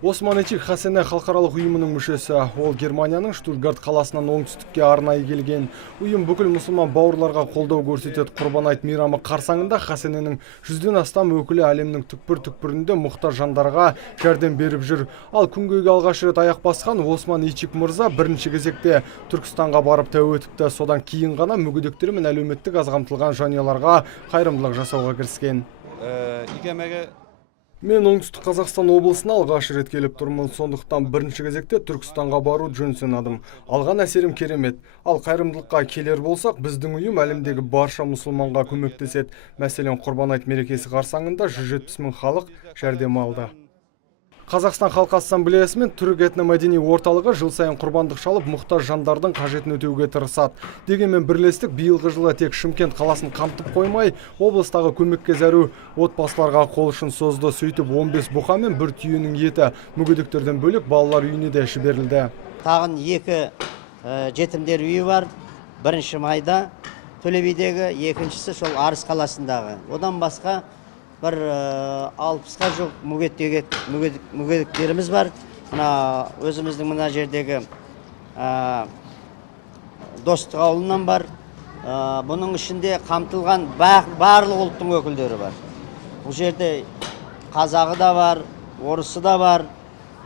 Осман Этик Хасене халықаралық ұйымының мүшесі. Ол Германияның Штутгарт қаласынан оңтүстікке арнайы келген. Ұйым бүкіл мұсылман бауырларға қолдау көрсетеді. Құрбан айт мейрамы қарсаңында Хасененің 100-ден астам өкілі әлемнің түкпір-түкпірінде мұқтаж жандарға жәрдем беріп жүр. Ал күнгейге алғаш рет аяқ басқан Осман Этик мырза бірінші кезекте Түркістанға барып тәу етіпті. Содан кейін ғана мүгедектер мен әлеуметтік аз қамтылған жанұяларға қайырымдылық жасауға кіріскен. Мен оңтүстік Қазақстан облысына алғаш рет келіп тұрмын, сондықтан бірінші кезекте Түркістанға бару жөн санадым. Алған әсерім керемет. Ал қайырымдылыққа келер болсақ, біздің ұйым әлемдегі барша мұсылманға көмектеседі. Мәселен, Құрбан айт мерекесі қарсаңында 170 мың халық жәрдем алды. Қазақстан Халқы Ассамблеясы мен Түрік этномәдени орталығы жыл сайын құрбандық шалып, мұқтаж жандардың қажетін өтеуге тырысады. Дегенмен бірлестік биылғы жылы тек Шымкент қаласын қамтып қоймай, облыстағы көмекке зәру отбасыларға қол ұшын созды. Сөйтіп 15 бұқа мен бір түйенің еті мүгедектерден бөлек балалар үйіне де жіберілді. Тағын 2 жетімдер үйі бар. Бірінші майда Төле бидегі, екіншісі сол Арыс қаласындағы. Одан басқа бір 60-қа жоқ мүгедектеріміз бар. Өзіміздің мына жердегі Достық ауылынан бар. Бұның ішінде қамтылған барлық ұлттың өкілдері бар. Бұл жерде қазағы да бар, орысы да бар.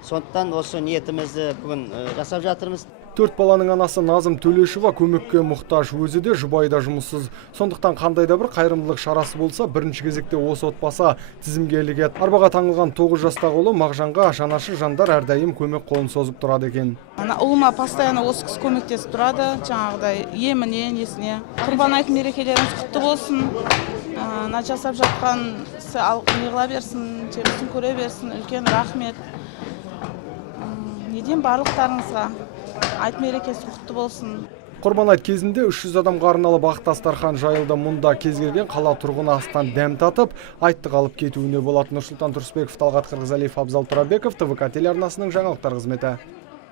Сондықтан осы ниетімізді бүгін жасап жатырмыз. 4 баланың анасы Назым Төлешова көмекке мұқтаж, өзі де жұбайда жұмыссыз. Сондықтан қандай да бір қайырымдылық шарасы болса, бірінші кезекте осы отбасы тізімге ілігеді. Арбаға таңылған 9 жастағы ұлы Мағжанға жанашыр жандар әрдайым көмек қолын созып тұрады екен. Ұлыма постоянно осы кісі көмектесіп тұрады, жаңағыдай еміне, несіне. Құрбан айт мерекелеріңіз құтты болсын. Жасап жатқан неғыла берсін, жемісін көре берсін, үлкен рахмет. Неден барлықтарыңызға айт мерекесі құтты болсын. Құрбан айт кезінде 300 адамға арналып ақ дастархан жайылды. Мұнда кез келген қала тұрғыны астан дәм татып, айтты қалып кетуіне болады. Нұрсұлтан Тұрысбеков, Талғат Қырғызалиев, Абзал Тұрабеков, ТВК телеарнасының жаңалықтар қызметі.